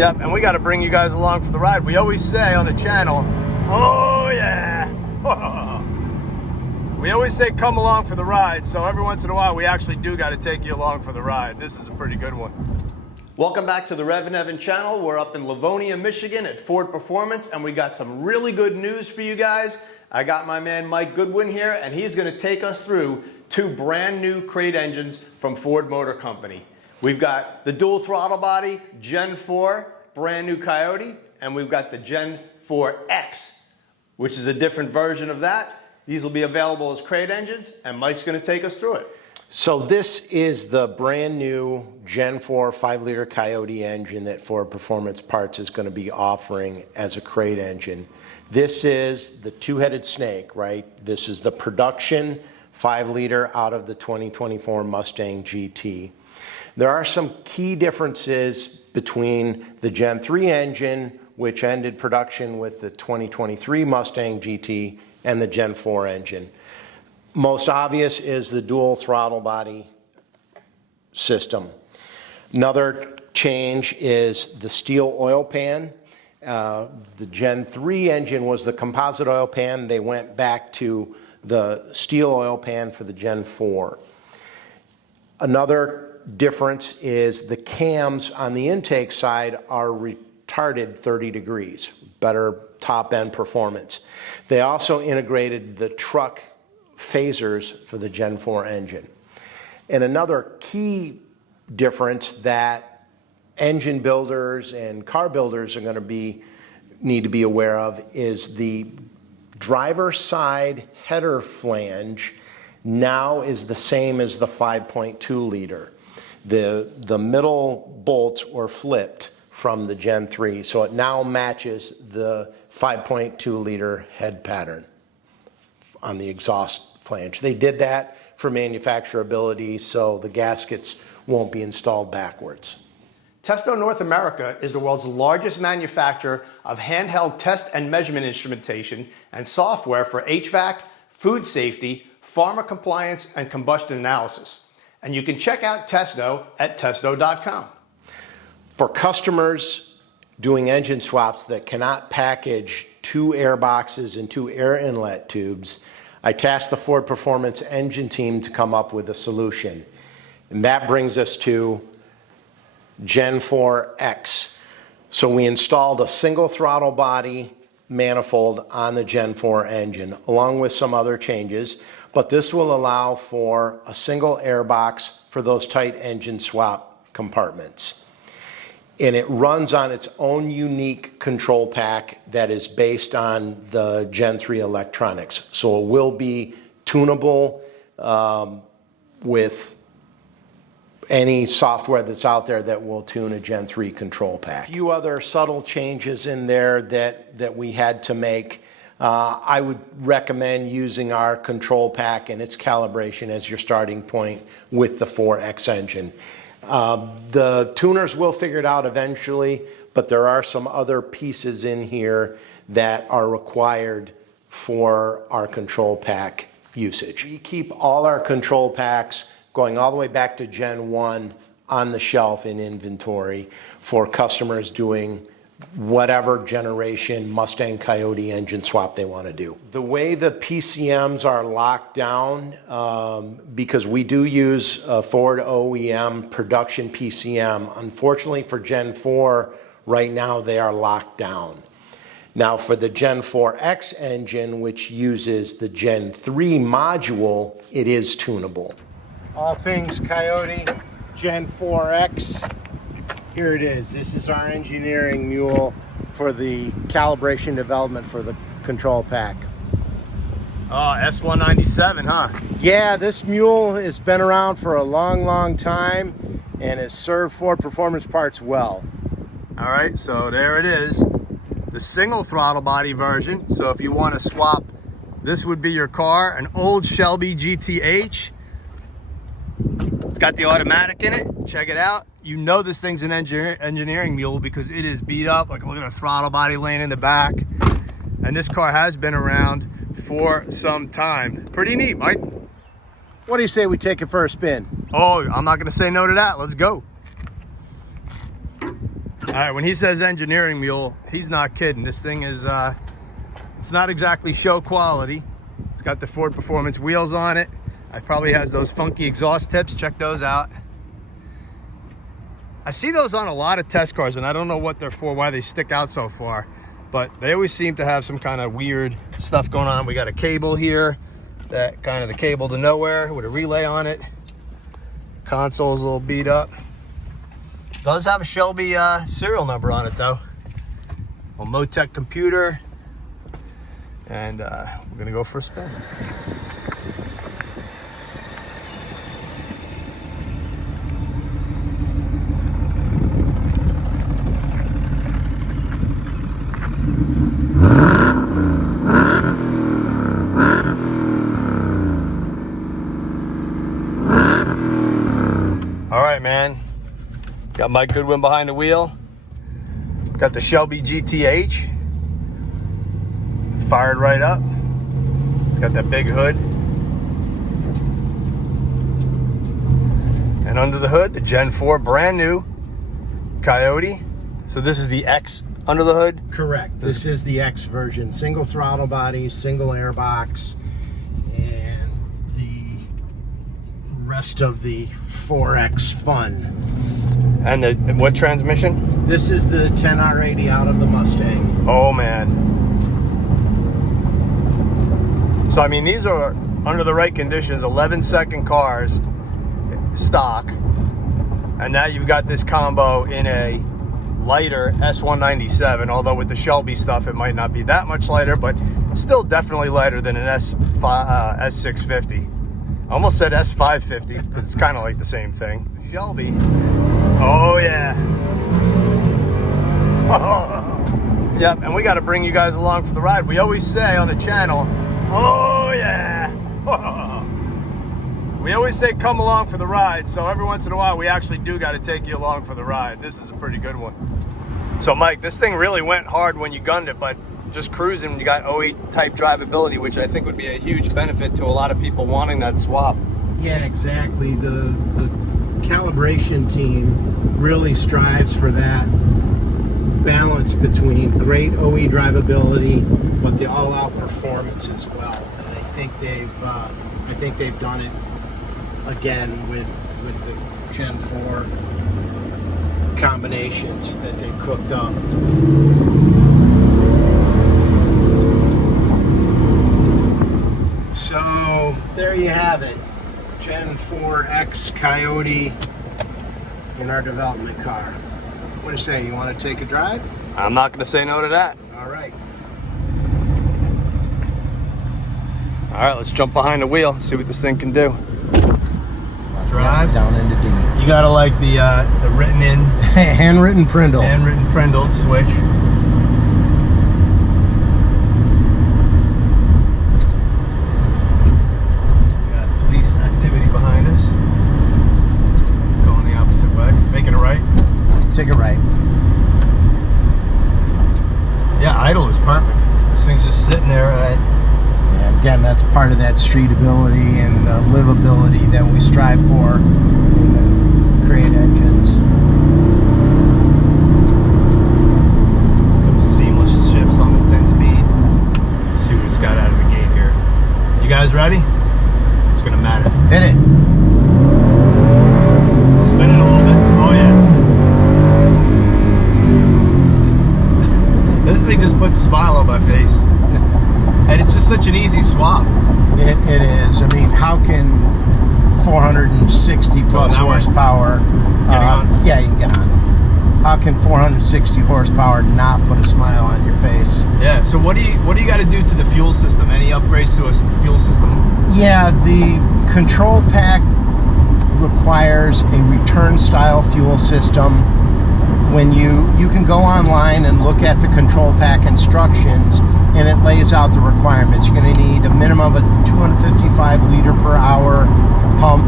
Yep, and we got to bring you guys along for the ride. We always say on the channel, oh yeah. We always say come along for the ride, so every once in a while we actually do got to take you along for the ride. This is a pretty good one. Welcome back to the REVan channel. We're up in Livonia, Michigan at Ford Performance, and we got some really good news for you guys. I got my man Mike Goodwin here, and he's going to take us through two brand new crate engines from Ford Motor Company. We've got the dual throttle body Gen 4 brand new Coyote, and we've got the Gen4X, which is a different version of that. These will be available as crate engines, and Mike's going to take us through it. So this is the brand new Gen 4 5-liter Coyote engine that Ford Performance Parts is going to be offering as a crate engine. This is the two-headed snake, right? This is the production 5-liter out of the 2024 Mustang GT. There are some key differences between the Gen 3 engine, which ended production with the 2023 Mustang GT, and the Gen 4 engine. Most obvious is the dual throttle body system. Another change is the steel oil pan. The Gen 3 engine was the composite oil pan. They went back to the steel oil pan for the Gen 4. Another difference is the cams on the intake side are retarded 30 degrees, better top end performance. They also integrated the truck phasers for the Gen 4 engine. And another key difference that engine builders and car builders are going to need to be aware of is the driver side header flange now is the same as the 5.2 liter. The middle bolts were flipped from the Gen 3, so it now matches the 5.2 liter head pattern on the exhaust flange. They did that for manufacturability, so the gaskets won't be installed backwards. Testo North America is the world's largest manufacturer of handheld test and measurement instrumentation and software for HVAC, food safety, pharma compliance, and combustion analysis. And you can check out Testo at testo.com. For customers doing engine swaps that cannot package 2 air boxes and 2 air inlet tubes, I tasked the Ford Performance engine team to come up with a solution. And that brings us to Gen4X. So we installed a single throttle body manifold on the Gen 4 engine, along with some other changes, but this will allow for a single air box for those tight engine swap compartments. And it runs on its own unique control pack that is based on the Gen 3 electronics. So it will be tunable with any software that's out there that will tune a Gen 3 control pack. A few other subtle changes in there that we had to make. I would recommend using our control pack and its calibration as your starting point with the 4X engine. The tuners will figure it out eventually, but there are some other pieces in here that are required for our control pack usage. We keep all our control packs going all the way back to Gen 1 on the shelf in inventory for customers doing whatever generation Mustang Coyote engine swap they want to do. The way the PCMs are locked down, because we do use a Ford OEM production PCM, unfortunately for Gen 4, right now they are locked down. Now for the Gen 4X engine, which uses the Gen 3 module, it is tunable. All things Coyote, Gen 4X. Here it is. This is our engineering mule for the calibration development for the control pack. Oh, S197, huh? Yeah, this mule has been around for a long, long time and has served Ford Performance Parts well. All right, so there it is. The single throttle body version. So if you want to swap, this would be your car, an old Shelby GTH. It's got the automatic in it. Check it out. You know this thing's an engineering mule because it is beat up. Like, look at the throttle body laying in the back. And this car has been around for some time. Pretty neat, Mike. What do you say we take it for a spin? Oh, I'm not going to say no to that. Let's go. All right, when he says engineering mule, he's not kidding. This thing is, it's not exactly show quality. It's got the Ford Performance wheels on it. It probably has those funky exhaust tips. Check those out. I see those on a lot of test cars, and I don't know what they're for, why they stick out so far, but they always seem to have some kind of weird stuff going on. We got a cable here, that kind of the cable to nowhere with a relay on it. Console's a little beat up. Does have a Shelby serial number on it though. A Motec computer, and we're gonna go for a spin. All right, man. Got Mike Goodwin behind the wheel. Got the Shelby GTH. Fired right up. It's got that big hood. And under the hood, the Gen 4 brand new Coyote. So this is the X under the hood? Correct. This is the X version. Single throttle body, single airbox, and the rest of the 4X fun. And what transmission? This is the 10R80 out of the Mustang. Oh man. So I mean, these are under the right conditions, 11-second cars, stock. And now you've got this combo in a lighter S197, although with the Shelby stuff it might not be that much lighter, but still definitely lighter than an S650. I almost said S550 because it's kind of like the same thing. Shelby. Oh yeah. Oh. Yep, and we got to bring you guys along for the ride. We always say on the channel, oh yeah. We always say come along for the ride, so every once in a while we actually do got to take you along for the ride. This is a pretty good one. So Mike, this thing really went hard when you gunned it, but just cruising, you got 08 type drivability, which I think would be a huge benefit to a lot of people wanting that swap. Yeah, exactly. The calibration team really strives for that balance between great OE drivability, but the all-out performance as well. And I think they've done it again with the Gen 4 combinations that they cooked up. So there you have it, Gen 4X Coyote in our development car. What do you say, you want to take a drive? I'm not going to say no to that. All right. All right, let's jump behind the wheel and see what this thing can do. Drive down into D. You gotta like the written in, handwritten Prindle. Handwritten Prindle switch. Got police activity behind us. Going the opposite way. Making a right. Take it right. Yeah, idle is perfect. This thing's just sitting there. Yeah, again, that's part of that streetability and the livability that we strive for in the Crate engines. Seamless shifts on the 10-speed. See what it's got out of the gate here. You guys ready? It's gonna matter. Hit it. Spin it a little bit. Oh yeah. This thing just puts a smile on my face. And it's just such an easy swap. It is. I mean, how can 460 plus horsepower? Yeah, you can get on. How can 460 horsepower not put a smile on your face? Yeah. So what do you got to do to the fuel system? Any upgrades to a fuel system? Yeah, the control pack requires a return style fuel system. When you can go online and look at the control pack instructions, and it lays out the requirements. You're going to need a minimum of a 255 liter per hour pump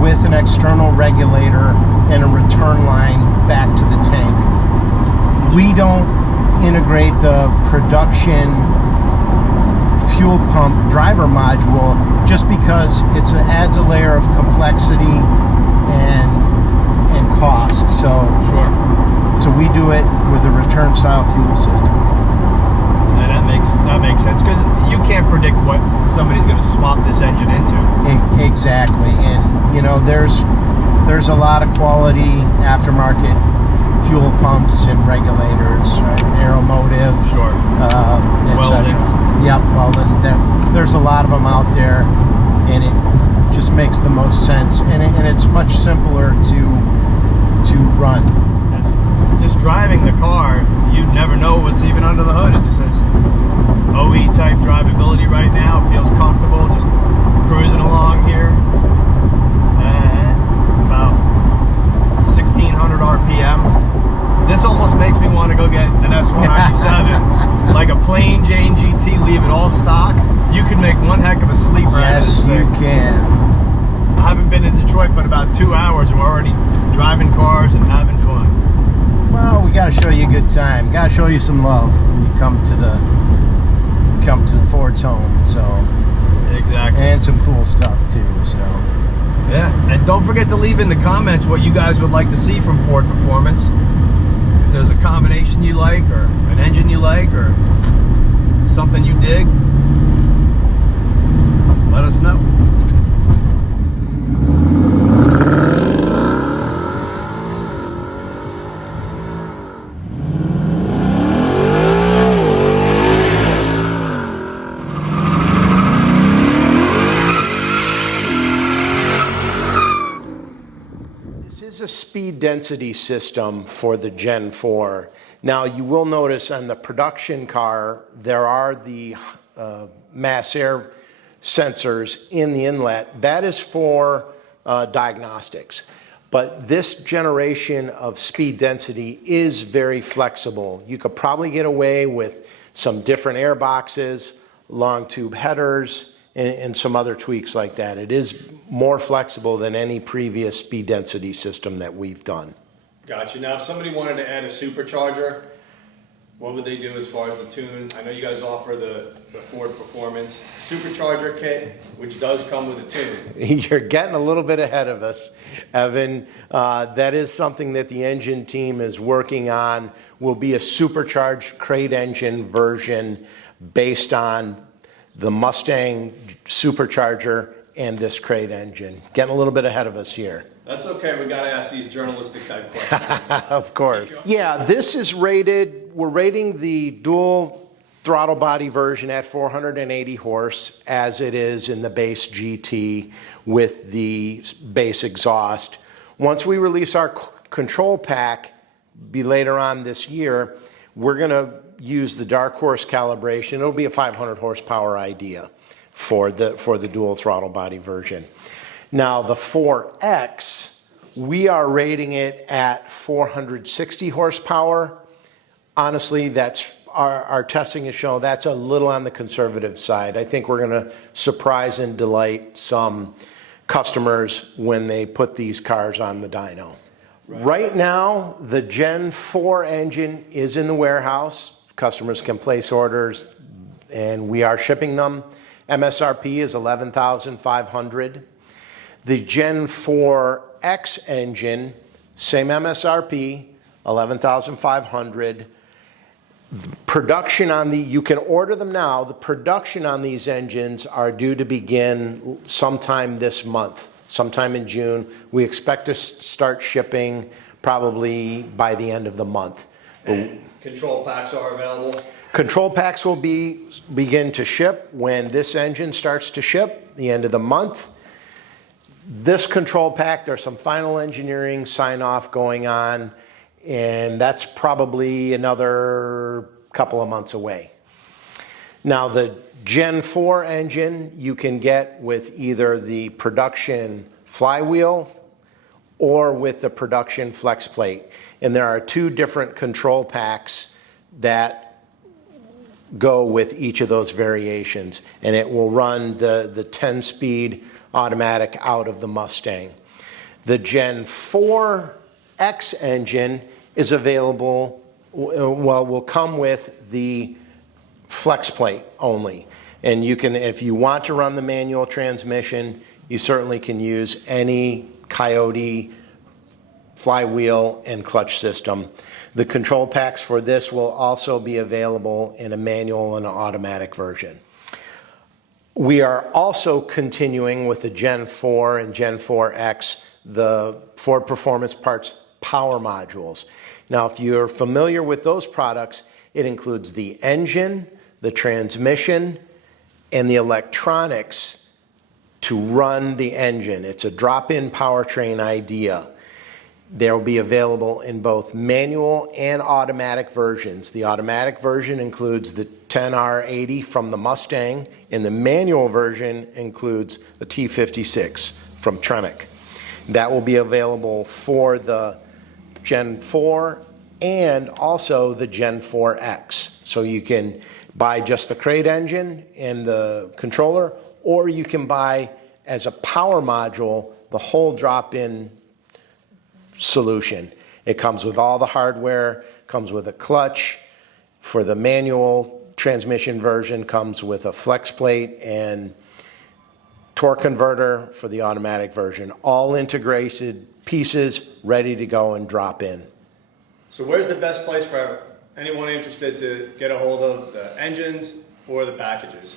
with an external regulator and a return line back to the tank. We don't integrate the production fuel pump driver module just because it adds a layer of complexity and cost. So we do it turnstile fuel system. And that makes sense, because you can't predict what somebody's going to swap this engine into. Exactly, and you know, there's a lot of quality aftermarket fuel pumps and regulators, right? Aeromotive, Sure. etc. Yep, Weldon. There's a lot of them out there, and it just makes the most sense, and it's much simpler to run. Just driving the car, you never know what's even under the hood. It just says OE type drivability right now. It feels comfortable, just cruising along here at about 1600 RPM. This almost makes me want to go get an S197, like a plain Jane GT, leave it all stock. You can make one heck of a sleeper out of this thing. Yes, you can. I haven't been in Detroit but about 2 hours, and we're already driving cars and having fun. Well, we got to show you a good time. Got to show you some love when you come to the Ford's home. So exactly, and some cool stuff too. So yeah, and don't forget to leave in the comments what you guys would like to see from Ford Performance. If there's a combination you like, or an engine you like, or something you dig, let us know. This is a speed density system for the Gen 4. Now you will notice on the production car there are the mass air sensors in the inlet. That is for diagnostics. But this generation of speed density is very flexible. You could probably get away with some different air boxes, long tube headers, and some other tweaks like that. It is more flexible than any previous speed density system that we've done. Gotcha. Now, if somebody wanted to add a supercharger, what would they do as far as the tune? I know you guys offer the Ford Performance supercharger kit, which does come with a tune. You're getting a little bit ahead of us, Evan. That is something that the engine team is working on. Will be a supercharged crate engine version based on the Mustang supercharger and this crate engine. Getting a little bit ahead of us here. That's okay, we gotta ask these journalistic type questions. Of course. Yeah, this is rated, we're rating the dual throttle body version at 480 horse as it is in the base GT with the base exhaust. Once we release our control pack, be later on this year, we're gonna use the Dark Horse calibration. It'll be a 500 horsepower idea for the dual throttle body version. Now the 4X, we are rating it at 460 horsepower. Honestly, that's our testing has shown that's a little on the conservative side. I think we're gonna surprise and delight some customers when they put these cars on the dyno. Right now, the Gen 4 engine is in the warehouse. Customers can place orders and we are shipping them. MSRP is $11,500. The Gen 4X engine, same MSRP, $11,500. Production on you can order them now. The production on these engines are due to begin sometime this month, sometime in June. We expect to start shipping probably by the end of the month. And control packs are available? Control packs will begin to ship when this engine starts to ship, the end of the month. This control pack, there's some final engineering sign off going on, and that's probably another couple of months away. Now the Gen 4 engine you can get with either the production flywheel or with the production flex plate. And there are two different control packs that go with each of those variations, and it will run the 10-speed automatic out of the Mustang. The Gen 4X engine is available, well, will come with the flex plate only. And you can, if you want to run the manual transmission, you certainly can use any Coyote flywheel, and clutch system. The control packs for this will also be available in a manual and an automatic version. We are also continuing with the Gen 4 and Gen 4X, the Ford Performance Parts power modules. Now, if you're familiar with those products, it includes the engine, the transmission, and the electronics to run the engine. It's a drop-in powertrain idea. They'll be available in both manual and automatic versions. The automatic version includes the 10R80 from the Mustang, and the manual version includes the T56 from Tremec. That will be available for the Gen 4 and also the Gen 4X. So you can buy just the crate engine and the controller, or you can buy as a power module the whole drop-in solution. It comes with all the hardware, comes with a clutch. For the manual transmission version, comes with a flex plate and torque converter. For the automatic version, all integrated pieces ready to go and drop in. So where's the best place for anyone interested to get a hold of the engines or the packages?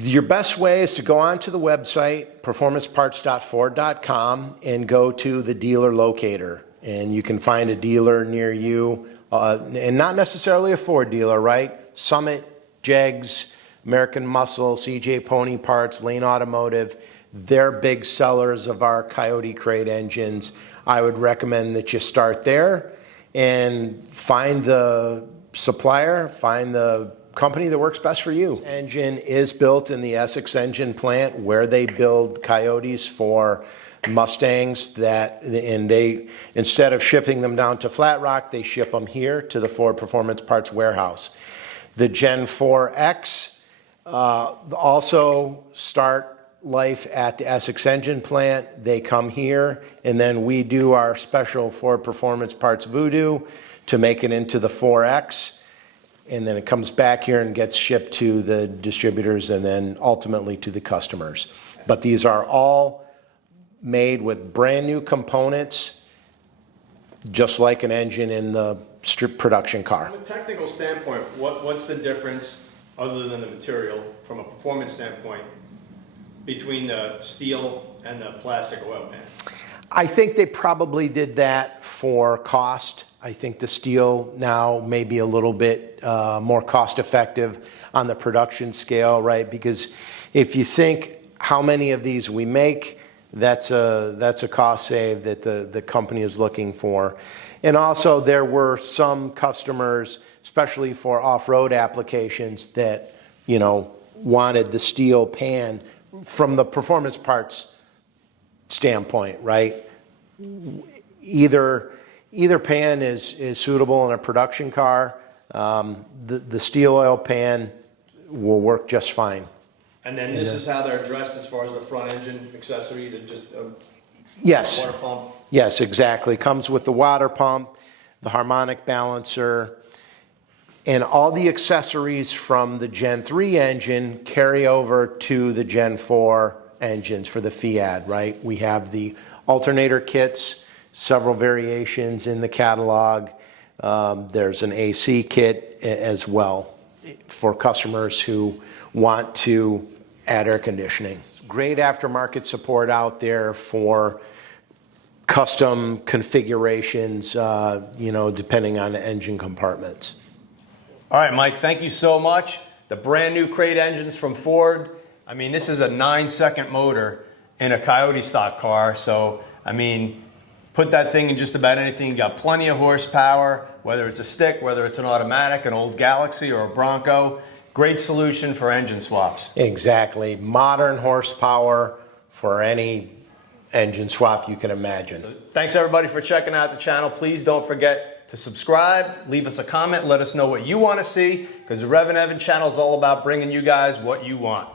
Your best way is to go onto the website, performanceparts.ford.com, and go to the dealer locator. And you can find a dealer near you, and not necessarily a Ford dealer, right? Summit, Jegs, American Muscle, CJ Pony Parts, Lane Automotive. They're big sellers of our Coyote Crate engines. I would recommend that you start there and find the supplier, find the company that works best for you. This engine is built in the Essex engine plant where they build Coyotes for Mustangs, and they, instead of shipping them down to Flat Rock, they ship them here to the Ford Performance Parts warehouse. The Gen 4X also start life at the Essex engine plant. They come here, and then we do our special Ford Performance Parts voodoo to make it into the 4X. And then it comes back here and gets shipped to the distributors and then ultimately to the customers. But these are all made with brand new components, just like an engine in the production car. From a technical standpoint, what's the difference, other than the material, from a performance standpoint, between the steel and the plastic oil pan? I think they probably did that for cost. I think the steel now may be a little bit more cost effective on the production scale, right? Because if you think how many of these we make, that's a cost save that the company is looking for. And also there were some customers, especially for off-road applications, that, you know, wanted the steel pan from the performance parts standpoint, right? Either pan is suitable in a production car. The steel oil pan will work just fine. And then this is how they're dressed as far as the front engine accessory, that just yes, water pump. Yes, exactly. Comes with the water pump, the harmonic balancer, and all the accessories from the Gen 3 engine carry over to the Gen 4 engines for the Fiat, right? We have the alternator kits, several variations in the catalog. There's an AC kit as well for customers who want to add air conditioning. Great aftermarket support out there for custom configurations, you know, depending on the engine compartments. All right, Mike, thank you so much. The brand new crate engines from Ford. I mean, this is a 9-second motor in a Coyote stock car. So, I mean, put that thing in just about anything. You got plenty of horsepower, whether it's a stick, whether it's an automatic, an old Galaxy or a Bronco. Great solution for engine swaps. Exactly. Modern horsepower for any engine swap you can imagine. Thanks everybody for checking out the channel. Please don't forget to subscribe, leave us a comment, let us know what you want to see, because the REVan channel is all about bringing you guys what you want.